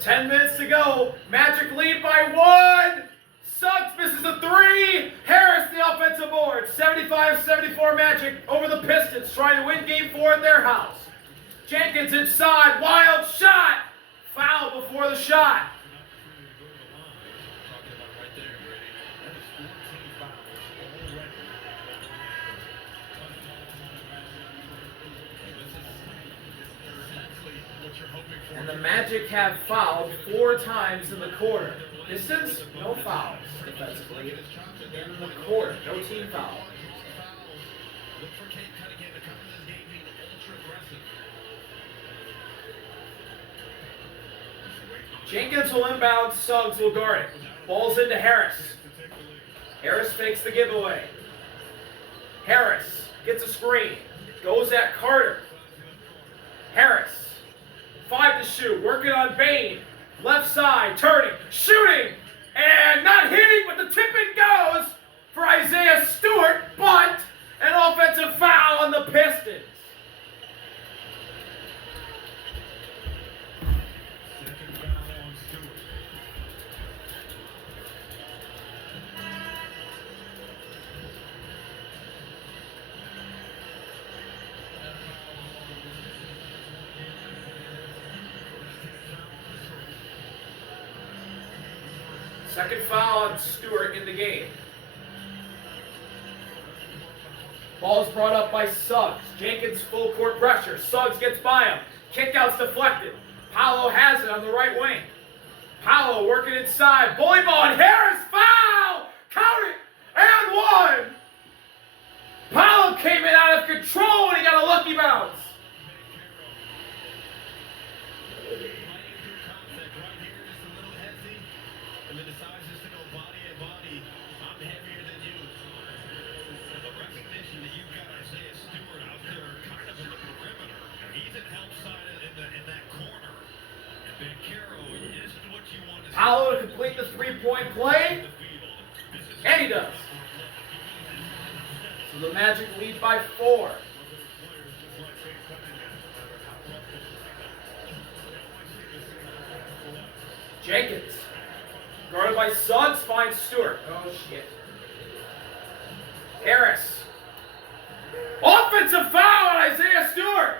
10 minutes to go. Magic lead by 1. Suggs misses a 3. Harris the offensive board. 75-74 Magic over the Pistons, trying to win game 4 at their house. Jenkins inside. Wild shot. Foul before the shot. And the Magic have fouled 4 times in the quarter. Pistons, no fouls defensively in the quarter. No team foul. Jenkins will inbound. Suggs will guard it. Ball's into Harris. Harris fakes the giveaway. Harris gets a screen. Goes at Carter. Harris. 5 to shoot. Working on Bain. Left side. Turning. Shooting. And not hitting, but the tip-in goes for Isaiah Stewart. But an offensive foul on the Pistons. Second foul on Stewart in the game. Ball is brought up by Suggs. Jenkins full court pressure. Suggs gets by him. Kickout's deflected. Paolo has it on the right wing. Paolo working inside. Bully ball and Harris foul! Count it! And 1! Paolo came in out of control and he got a lucky bounce. Paolo to complete the 3-point play, and he does. So the Magic lead by 4. Jenkins, guarded by Suggs, finds Stewart. Oh shit. Harris. Offensive foul on Isaiah Stewart.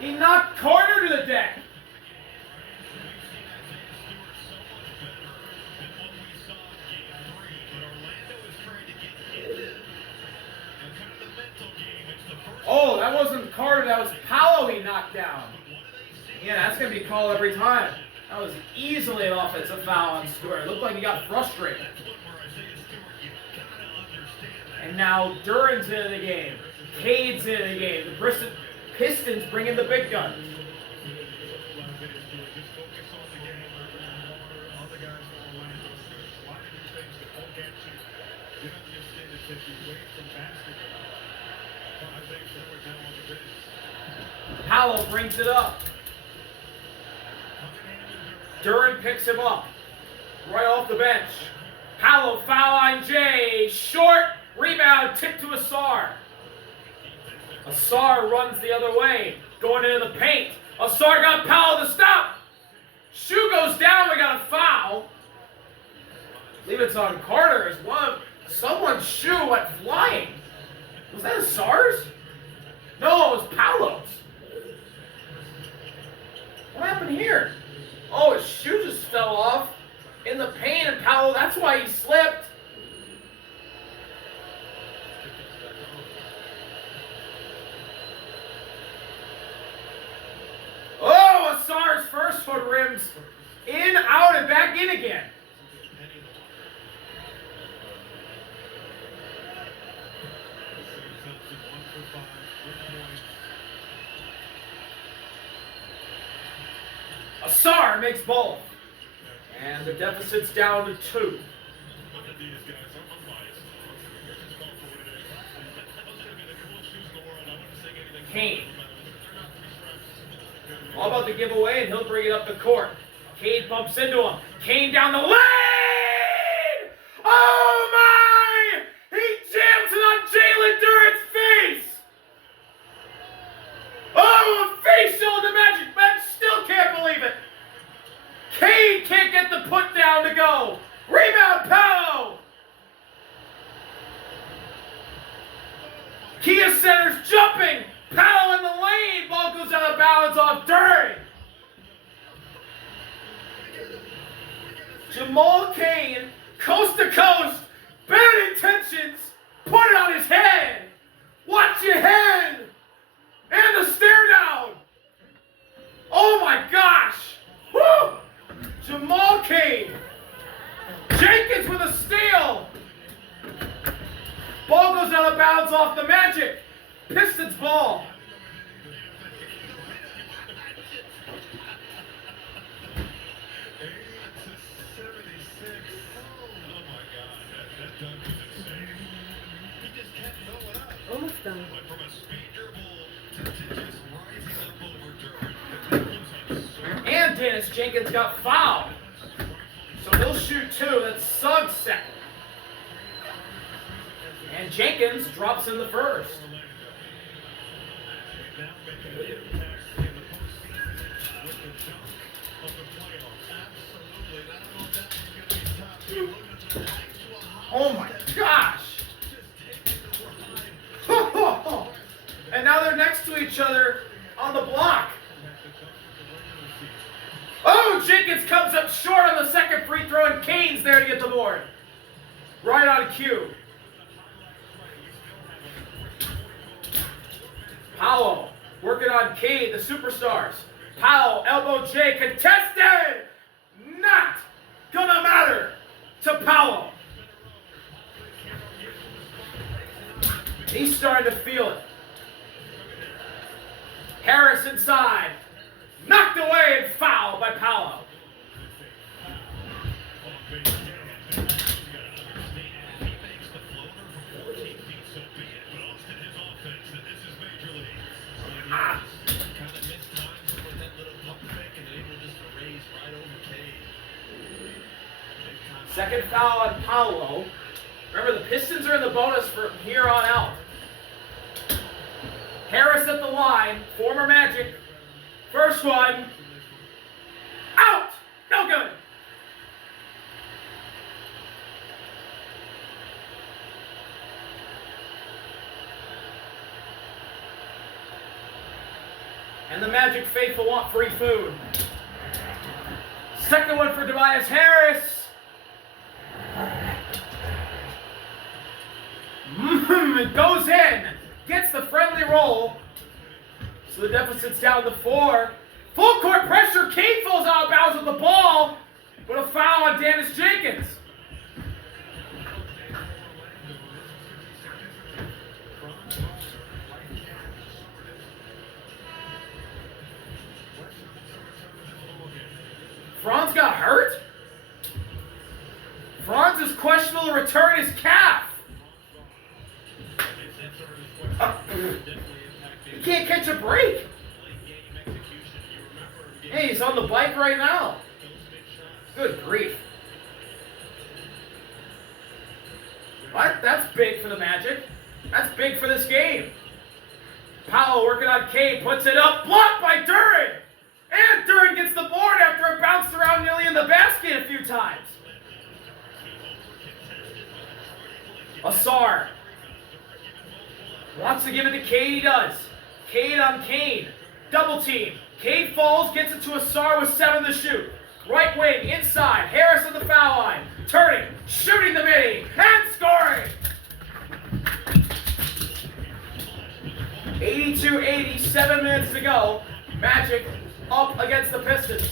He knocked Carter to the deck. Oh, that wasn't Carter, that was Paolo he knocked down. Yeah, that's going to be called every time. That was easily an offensive foul on Stewart. It looked like he got frustrated. And now Duran's into the game. Cade's into the game. The Pistons bring in the big guns. Paolo brings it up. Duran picks him up. Right off the bench. Paolo, foul line J. Short. Rebound. Tip to Asar. Asar runs the other way. Going into the paint. Asar got Paolo to stop. Shoe goes down. We got a foul. I believe it's on Carter as well. Someone's shoe went flying. Was that Asar's? No, it was Paolo's. What happened here? Oh, his shoe just fell off in the paint, and Paolo, that's why he slipped. Oh, Asar's first foot rims in, out, and back in again. Asar makes both. And the deficit's down to 2. Cain. All about to give away, and he'll bring it up the court. Cain bumps into him. Cain down the lane! Oh my! He jams it on Jalen Duran's face! Oh, a facial in the Magic bench. Still can't believe it. get the put down to go. Rebound, Paolo. Kia centers jumping. Paolo in the lane. Ball goes out of bounds off Duren. Jamal Cain, coast to coast, bad intentions, put it on his head. Watch your head. And the stare down. Oh my gosh. Woo! Jamal Cain. Jenkins with a steal. Ball goes out of bounds off the Magic. Pistons ball. Almost done. And Dennis Jenkins got fouled. So he'll shoot two. That's Suggs second. And Jenkins drops in the first. Oh my gosh. And now they're next to each other on the block. Oh, Jenkins comes up short on the second free throw, and Cain's there to get the board. Right on cue. Powell working on Cain, the superstars. Powell, elbow J, contested! Not gonna matter to Powell. He's starting to feel it. Harris inside. Knocked away and fouled by Powell. Second foul on Paolo. Remember, the Pistons are in the bonus from here on out. Harris at the line, former Magic. First one. Out! No good! And the Magic faithful want free food. Second one for Tobias Harris. It goes in. Gets the friendly roll. So the deficit's down to 4. Full court pressure. Cain falls out of bounds with the ball. But a foul on Dennis Jenkins. Franz got hurt? Franz is questionable to return his calf. He can't catch a break. Hey, he's on the bike right now. Good grief. What? That's big for the Magic. That's big for this game. Powell working on Cain, puts it up, blocked by Duren. And Duren gets the board after it bounced around nearly in the basket a few times. Asar wants to give it to Cain, he does. Cain on Cain. Double team. Cain falls, gets it to Asar with 7 to shoot. Right wing, inside. Harris on the foul line. Turning, shooting the midi, and scoring. 82-80, 7 minutes to go. Magic up against the Pistons.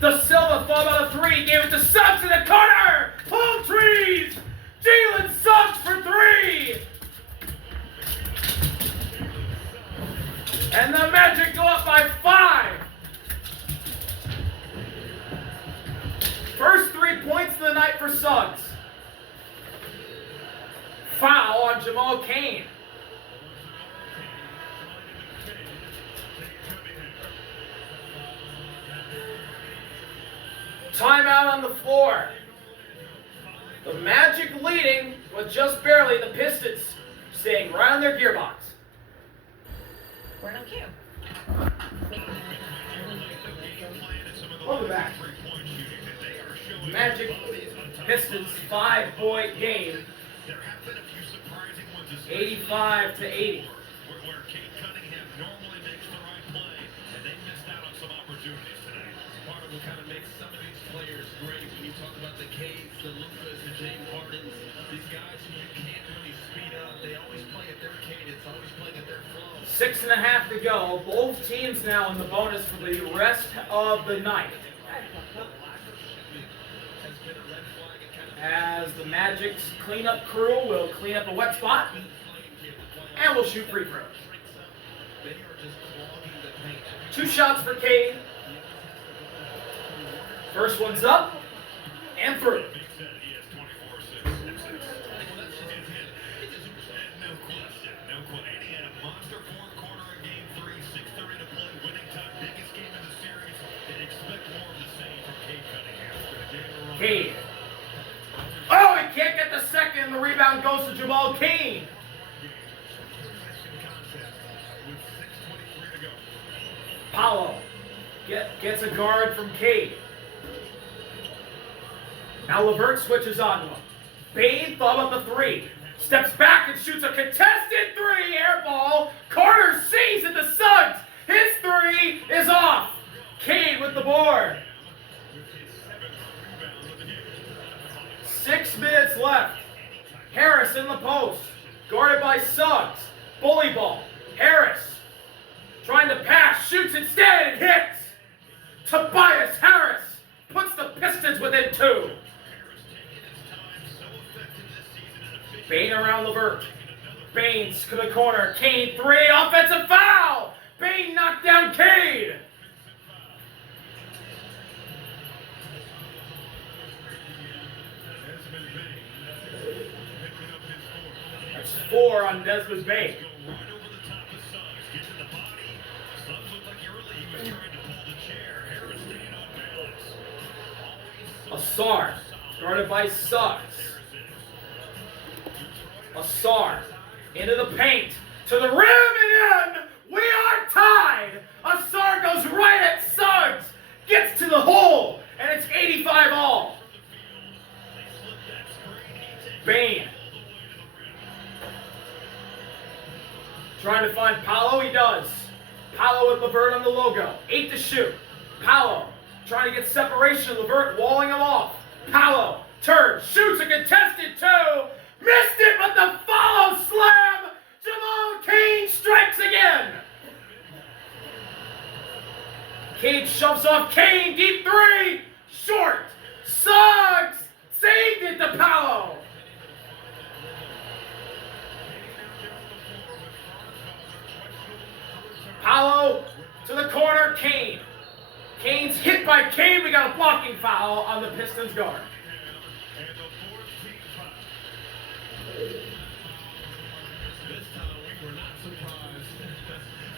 The Silva thought about a 3, gave it to Suggs in the corner. Palm trees. Jalen Suggs for 3. And the Magic go up by 5. First 3 points of the night for Suggs. Foul on Jamal Cain. Timeout on the floor. The Magic leading with just barely, the Pistons staying right on their gearbox. Word on cue. Welcome back. Magic Pistons 5-point game. 85-80. Kind of makes some of these players great. When you talk about the Canes, the Lucas, the James Hardens, these guys who you can't really speed up, they always play at their cadence, always playing at their flow. 6.5 to go. Both teams now in the bonus for the rest of the night. As the Magic's cleanup crew will clean up a wet spot and will shoot free throws. 2 shots for Cain. First one's up and through. Cain. Oh, he can't get the second. The rebound goes to Jamal Cain. Paolo gets a guard from Cain. Now LeVert switches on to him. Bain thought about the 3. Steps back and shoots a contested 3. Air ball. Carter sees it. The Suns. His 3 is off. Cain with the board. 6 minutes left. Harris in the post. Guarded by Suggs. Bully ball. Harris trying to pass. Shoots instead and hits. Tobias Harris puts the Pistons within 2. Bain around LeVert. Bain to the corner. Cain 3. Offensive foul. Bain knocked down Cain. That's 4 on Desmond Bain. Assar, guarded by Suggs. Assar, into the paint, to the rim and in! We are tied! Assar goes right at Suggs, gets to the hole, and it's 85 all. Bain. Trying to find Paolo, he does. Paolo with LeVert on the logo. 8 to shoot. Paolo trying to get separation. LeVert walling him off. Paolo turns, shoots a contested 2. Missed it, but the follow slam. Jamal Cain strikes again. Cain shoves off. Cain, deep 3. Short. Suggs saved it to Paolo. Paolo to the corner. Cain. Cain's hit by Cain. We got a blocking foul on the Pistons guard. This time we were not surprised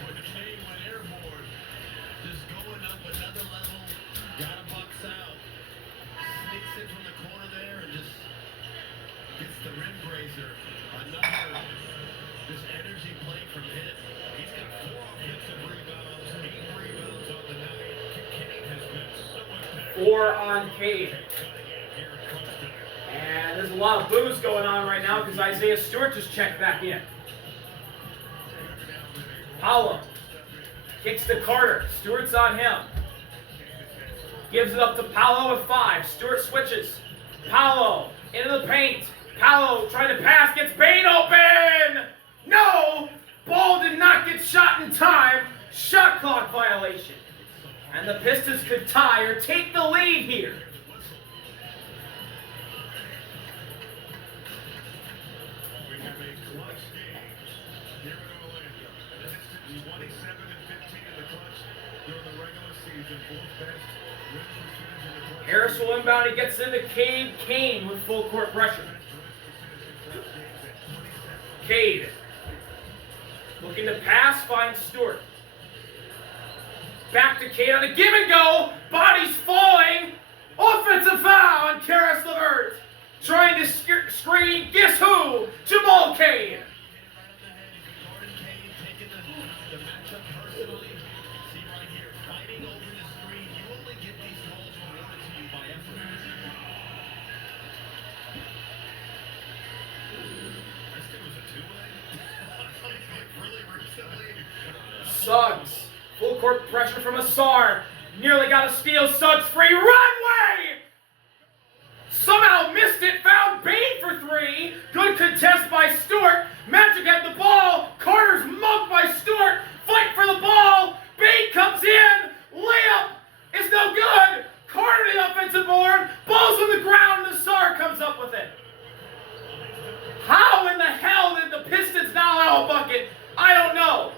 when Cain went airborne. Just going up another level. Got a box out. Sneaks in from the corner there and just gets the rim bracer. Another just energy play from him. He's got 4 offensive rebounds, 8 rebounds on the night. Cain has been so impactful. 4 on Cain. And there's a lot of boos going on right now because Isaiah Stewart just checked back in. Paolo kicks to Carter. Stewart's on him. Gives it up to Paolo at 5. Stewart switches. Paolo into the paint. Paolo trying to pass. Gets Bain open. No! Ball did not get shot in time. Shot clock violation. And the Pistons could tie or take the lead here. Harris will inbound. He gets into Cade. Cain with full court pressure. Cade looking to pass, finds Stewart. Back to Cade on a give and go. Body's falling. Offensive foul on Karis LeVert. Trying to screen, guess who? Jamal Cain. Suggs. Full court pressure from Asar. Nearly got a steal. Suggs free. Runway! Somehow missed it. Found Bain for three. Good contest by Stewart. Magic had the ball. Carter's mugged by Stewart. Fight for the ball. Bain comes in. Layup is no good. Carter to the offensive board. Ball's on the ground and Asar comes up with it. How in the hell did the Pistons not allow a bucket? I don't know.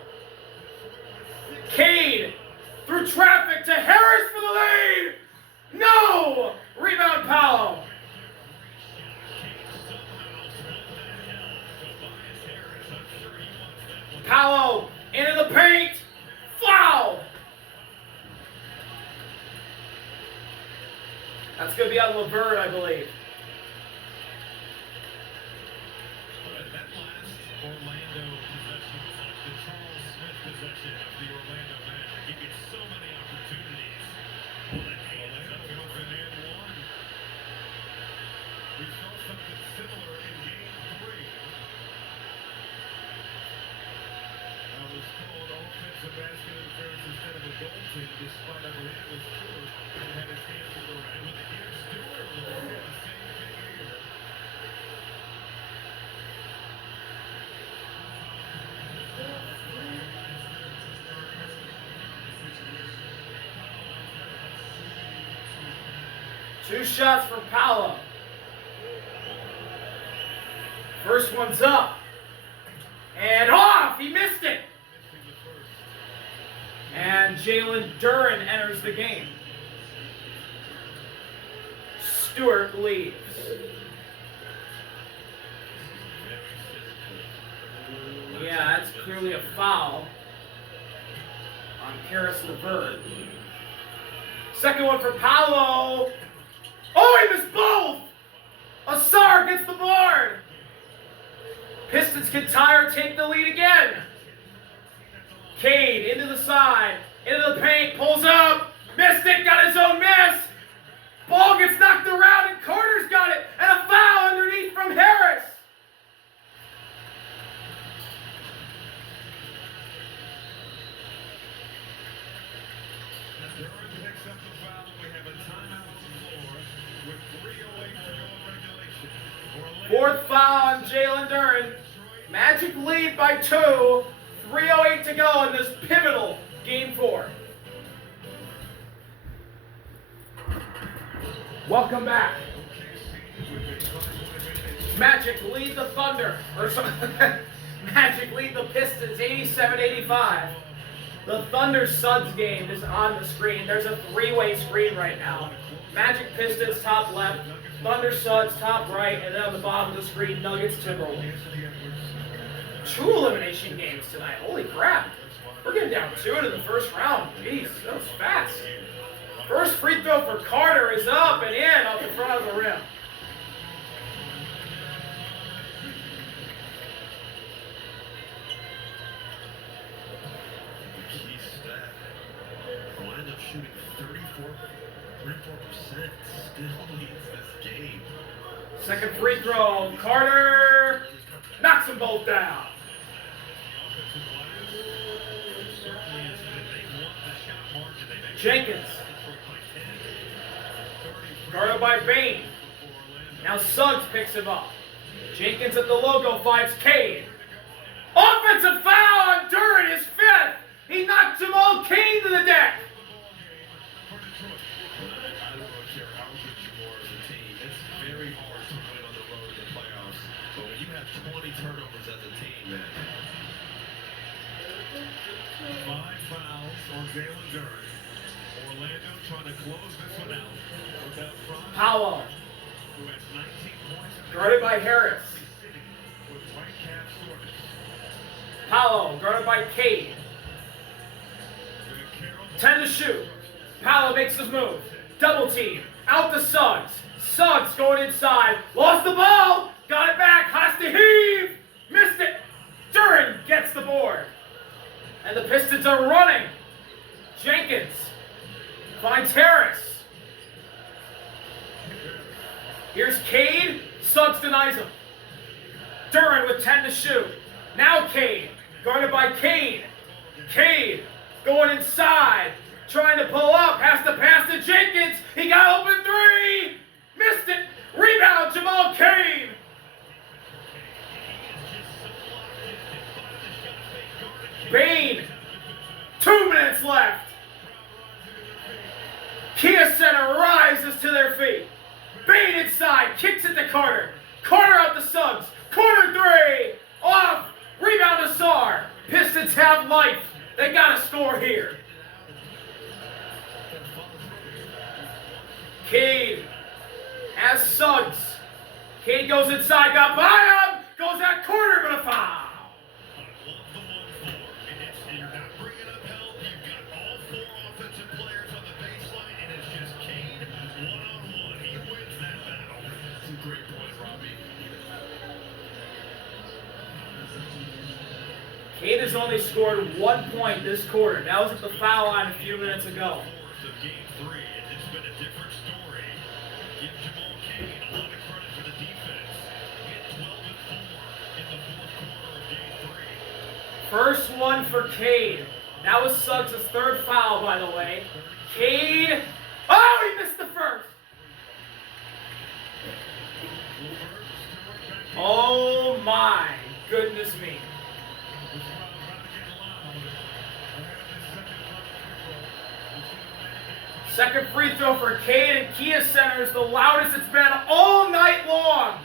Cain through traffic to Harris for the lead. No! Rebound Paolo. Paolo into the paint. Foul. That's going to be on Levert, I believe. That last Orlando possession was like the Charles Smith possession of the Orlando Magic. He gets so many opportunities. Orlando goes in and one. We saw something similar in Game 3. That was called offensive basket interference instead of a goaltend, despite I believe it was Stewart who had his hands on the rim. But here's Stewart will do the same thing here. Two shots for Paolo. First one's up. And off! He missed it! And Jalen Duren enters the game. Stewart leaves. Yeah, that's clearly a foul on Karis LeVert. Second one for Paolo. Oh, he missed both! Asar gets the board. Pistons can tie or take the lead again. Cade into the side, into the paint, pulls up, missed it, got his own miss. Ball gets knocked around and Carter's got it, and a foul underneath from Harris. Duren picks up the foul, and we have a timeout on the floor with 3:08 to go in regulation. Fourth foul on Jalen Duren. Magic lead by 2. 3:08 to go in this pivotal Game 4. Welcome back. Magic lead the Thunder. Magic lead the Pistons 87-85. The Thunder-Suns game is on the screen. There's a three-way screen right now. Magic Pistons top left, Thunder-Suns top right, and then on the bottom of the screen, Nuggets Timberwolves. 2 elimination games tonight. Holy crap. We're getting down 2 into the first round. Jeez, that was fast. First free throw for Carter is up and in off the front of the rim. Key stat. Orlando shooting 34%. Still leads this game. Second free throw. Carter knocks them both down. Jenkins. Guarded by Bain. Now Suggs picks him up. Jenkins at the logo finds Cade. Offensive foul on Duren, his 5th. He knocked Jamal Cain to the deck. I don't care how good you are as a team. It's very hard to win on the road in the playoffs. But when you have 20 turnovers as a team, man. 5 fouls on Jalen Duren. Orlando trying to close this one out. Powell. Who has 19 points. Guarded by Harris. With white cap soreness. Powell guarded by Cade. 10 to shoot. Powell makes his move. Double team. Out to Suggs. Suggs going inside. Lost the ball. Got it back. Has to heave. Missed it. Duren gets the board. And the Pistons are running. Jenkins finds Harris. Here's Cade. Suggs denies him. Duren with 10 to shoot. Now Cade. Guarded by Cain. Cade going inside, trying to pull up, has to pass to Jenkins. He got open three, missed it. Rebound, Jamal Cain. Bain, 2 minutes left. Kia Center rises to their feet. Bain inside, kicks it to Carter. Carter out to Suggs. Corner three, off. Rebound to Sarr. Pistons have life. They gotta score here. Cade has Suggs. Cade goes inside, got by him. Goes that corner, but a foul. You're not bringing up help. You've got all 4 offensive players on the baseline, and it's just Cain one-on-one. He wins that battle. That's a great point, Robbie. Cade has only scored 1 point this quarter. That was at the foul line a few minutes ago. Of game 3, and it's been a different story. Give Jamal Cain a lot of credit for the defense. Hit 12 and 4 in the 4th quarter of game 3. First one for Cade. That was Suggs' 3rd foul, by the way. Cade. Oh, he missed the first. Oh my goodness me. Second free throw for Cade, and Kia Center is the loudest it's been all night long.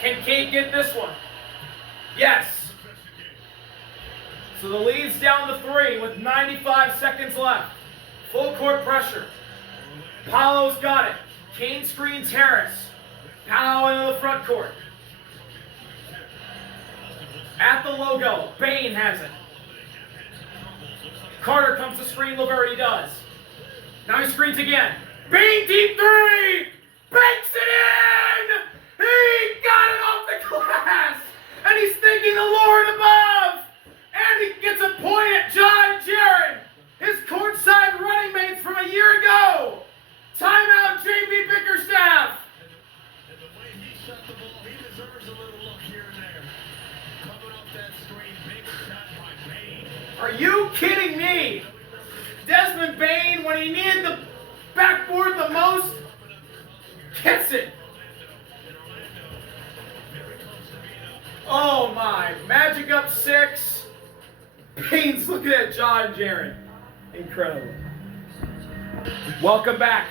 Can Cade get this one? Yes. So the lead's down to 3 with 95 seconds left. Full court pressure. Paolo's got it. Cain screens Harris. Paolo into the front court. At the logo, Bain has it. Carter comes to screen, Laverty does. Now he screens again. Bain deep 3! Banks it in! He got it off the glass! And he's thanking the Lord above! And he gets a point at John Jaren, his courtside running mates from a year ago. Timeout, J.B. Bickerstaff. And the way he shot the ball, he deserves a little look here and there. Coming off that screen, big shot by Bain. Are you kidding me? Desmond Bain, when he needed the backboard the most, gets it. Oh my, Magic up 6. Bain's looking at John Jaren. Incredible. Welcome back.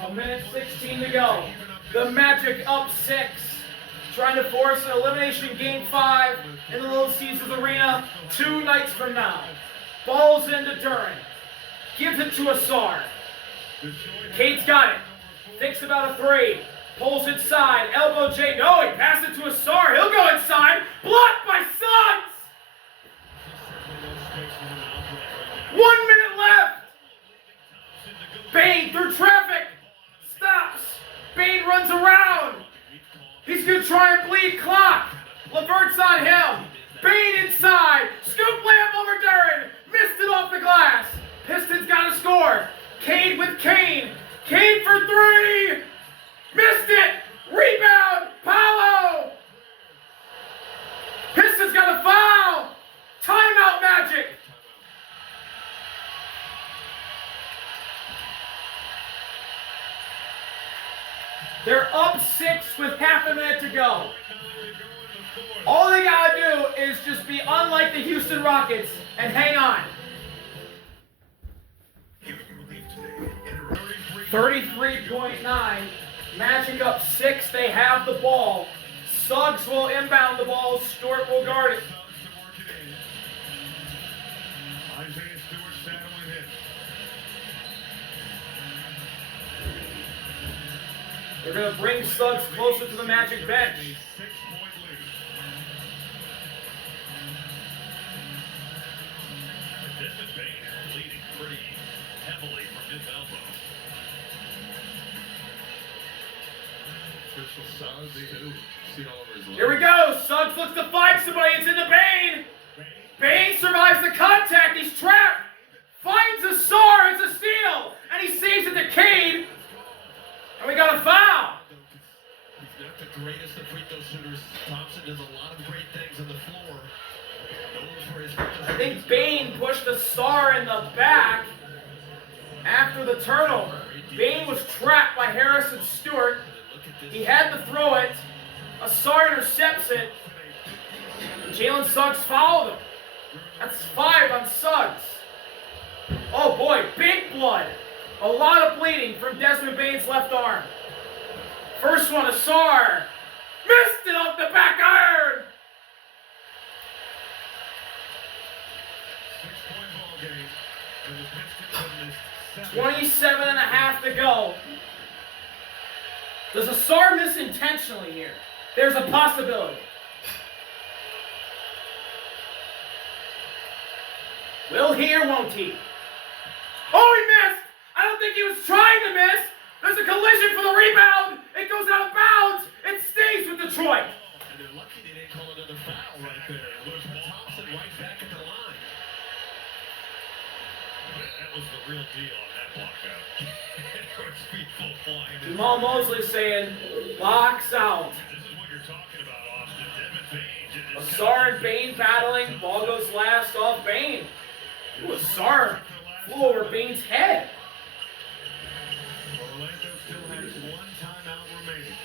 1:16 to go. The Magic up 6. Trying to force an elimination game 5 in the Little Caesars Arena 2 nights from now. Ball's into Duran. Gives it to Sarr. Cade's got it. Thinks about a 3. Pulls inside. Elbow J. No, he passed it to Sarr. He'll go inside. Blocked by Suggs. 1 minute left. Bain through traffic. Stops. Bain runs around. He's going to try and bleed clock. Levert's on him. Bain inside. Scoop layup over Duran. Missed it off the glass. Pistons got to score. Cade with Cain. Cain for 3. Missed it. Rebound. Paolo. Pistons got a foul. Timeout, Magic. They're up 6 with half a minute to go. All they gotta do is just be unlike the Houston Rockets and hang on. 33.9. Magic up 6. They have the ball. Suggs will inbound the ball. Stewart will guard it. Isaiah Stewart shadowing it. They're going to bring Suggs closer to the Magic bench. 6-point lead. Desmond Bain is bleeding pretty heavily from his elbow. Here we go. Suggs looks to find somebody. It's into Bain. Bain survives the contact. He's trapped. Finds a Sarr. It's a steal. And he saves it to Cade. And we got a foul. He's not the greatest of free throw shooters Thompson does a lot of great things on the floor. Known for his I think Bain pushed Asar in the back after the turnover. Bain was trapped by Harris and Stewart. He had to throw it. Asar intercepts it. Jalen Suggs fouled him. That's 5 on Suggs. Oh boy, big blood. A lot of bleeding from Desmond Bain's left arm. First one, Asar. Missed it off the back iron. 6-point ball game. And the Pistons have missed 27 and a half to go. Does Asar miss intentionally here? There's a possibility. Will he or won't he? Oh, he missed! I don't think he was trying to miss. There's a collision for the rebound. It goes out of bounds. It stays with Detroit. And they're lucky they didn't call another foul right there. Lewis Thompson right back at the line. Yeah, that was the real deal on that block out. There was people flying. Jamal Mosley saying, box out. This is what you're talking about, Austin. Devin Bain. Asar and Bain battling. Ball goes last off Bain. Ooh, Asar flew over Bain's head. Orlando still has one timeout remaining.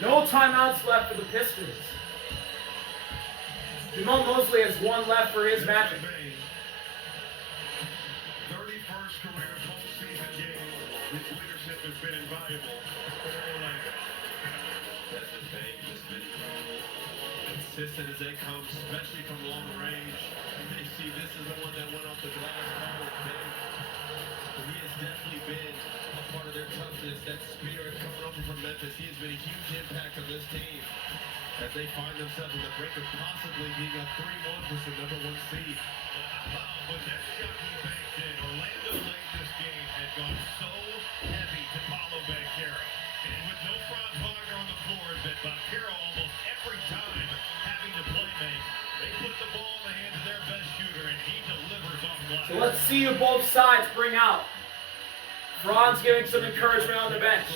No timeouts left for the Pistons. Jamal Mosley has one left for his Magic. 31st career postseason game. His leadership has been invaluable for Orlando. Desmond Bain has been consistent as they come, especially from long range. They see this is the one that went off the glass ball big. But he has definitely been a part of their toughness, that spirit coming over from Memphis. He has been a huge impact on this team as they find themselves in the brink of possibly being a 3-1 for some #1 seed. But that shot he banked in, Orlando late this game had gone so heavy to Paulo Banchero. And with no Franz Wagner on the floor, that Banchero almost every time having to play make, they put the ball in the hands of their best shooter, and he delivers off glass. So let's see who both sides bring out. Franz giving some encouragement on the bench.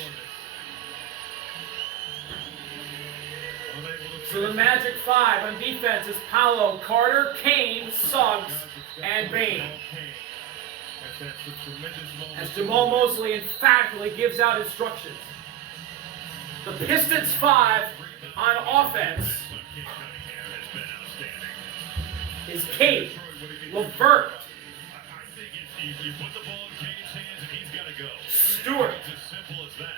So the Magic 5 on defense is Paolo, Carter, Cain, Suggs, and Bain. As Jamal Mosley emphatically gives out instructions. The Pistons 5 on offense is Kate, Levert, You put the ball in Cain's hands and he's got to go. Stewart. It's as simple as that.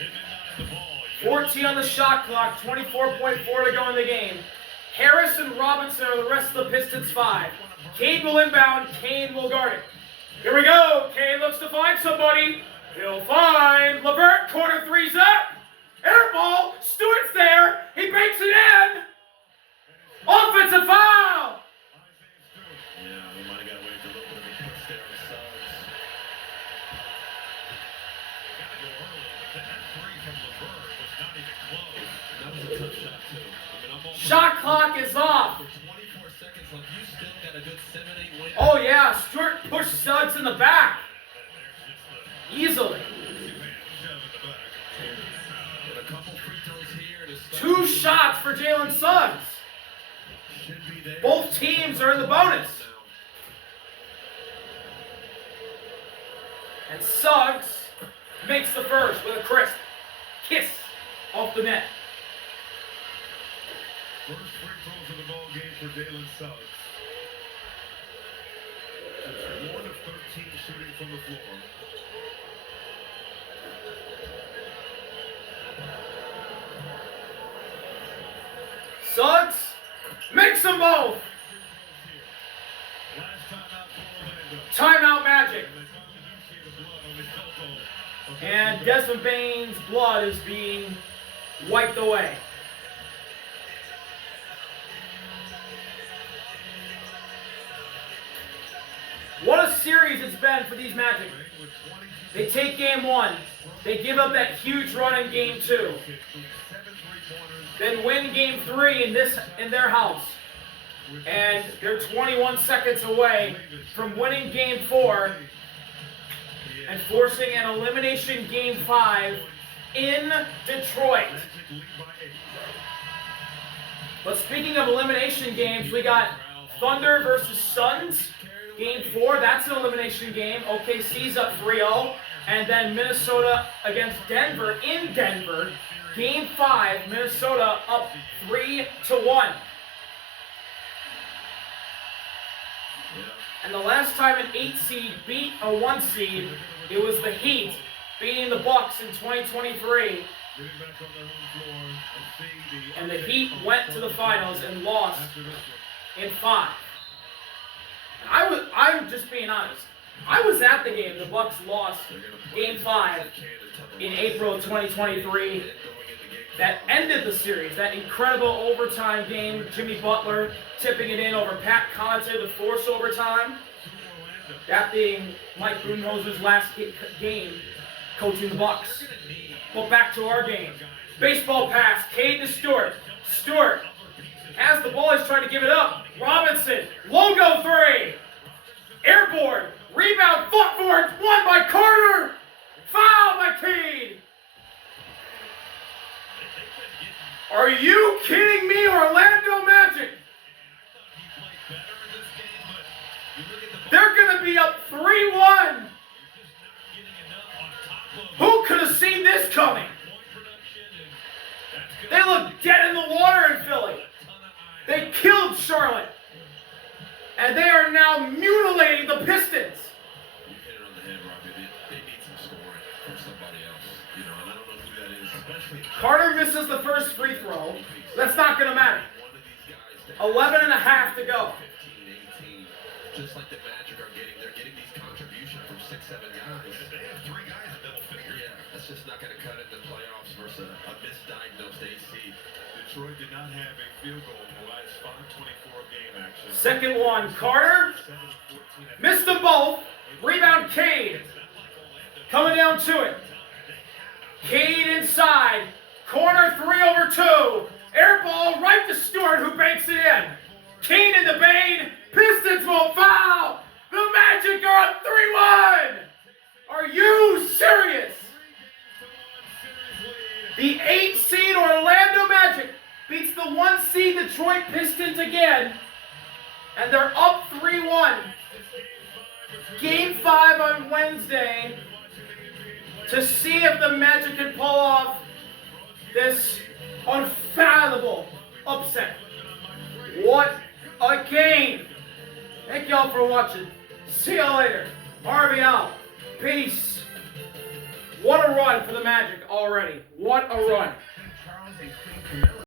Him and not the ball. 14 on the shot clock, 24.4 to go in the game. Harris and Robinson are the rest of the Pistons 5. Cain will inbound, Cain will guard it. Here we go, Cain looks to find somebody. He'll find Levert, corner three's up. Air ball, Stewart's there, he banks it in. Offensive foul. Yeah, we might have got away with a little bit of a push there on Suggs. Got to go early, but that three from Levert was not even close. That was a tough shot, too. I mean, I'm all Shot clock is off. for 24 seconds left. You still got a good 7-8 win. Oh yeah, Stewart pushed Suggs in the back. Easily. With a couple free throws here to start. 2 shots for Jalen Suggs. Should be there. Both teams are in the bonus. And Suggs makes the first with a crisp kiss off the net. First free throws of the ball game for Jalen Suggs. It's 1 of 13 shooting from the floor. Suggs makes them both. Last timeout for Orlando. Timeout Magic. And they finally do see the blood on his elbow. And Desmond Bain's blood is being wiped away. What a series it's been for these Magic. They take game 1. They give up that huge run in game 2. Then win game 3 in their house. And they're 21 seconds away from winning game 4 and forcing an elimination game 5 in Detroit. But speaking of elimination games, we got Thunder versus Suns. Game 4, that's an elimination game. OKC's up 3-0. And then Minnesota against Denver in Denver. Game 5, Minnesota up 3-1. And the last time an 8 seed beat a 1 seed, it was the Heat beating the Bucks in 2023. And the Heat went to the finals and lost in 5. I'm just being honest. I was at the game. The Bucks lost Game 5 in April of 2023. That ended the series. That incredible overtime game. Jimmy Butler tipping it in over Pat Connaughton to force overtime. That being Mike Budenholzer's last game coaching the Bucks. But back to our game. Baseball pass. Cade to Stewart. Stewart has the ball. He's trying to give it up. Robinson. Logo 3. Airborne. Rebound. Footboard. Won by Carter. Foul by Cade. Are you kidding me, Orlando Magic? They're going to be up 3-1. Who could have seen this coming? They look dead in the water in Philly. They killed Charlotte. And they are now mutilating the Pistons. You hit it on the head, Robbie. They need some scoring from somebody else. You know, and I don't know who that is, especially Carter misses the first free throw. That's not going to matter. one of these guys. 11 and a half to go. 15, 18. Just like the Magic are getting, they're getting these contributions from 6, 7 guys. They have 3 guys at double figure. Yeah, that's just not going to cut it in the playoffs versus a misdiagnosed AC. Detroit did not have a field goal in the last 5:24 game action. Second one, Carter. Missed them both. Rebound, Cade. Coming down to it. Cade inside. Corner 3 over 2. Air ball right to Stewart, who banks it in. Cain in the Bane. Pistons won't foul. The Magic are up 3-1. Are you serious? The 8 seed Orlando Magic beats the 1 seed Detroit Pistons again. And they're up 3-1. Game 5 on Wednesday to see if the Magic can pull off this unfathomable upset. What a game. Thank y'all for watching. See y'all later. Harvey out. Peace. What a run for the Magic already. What a run.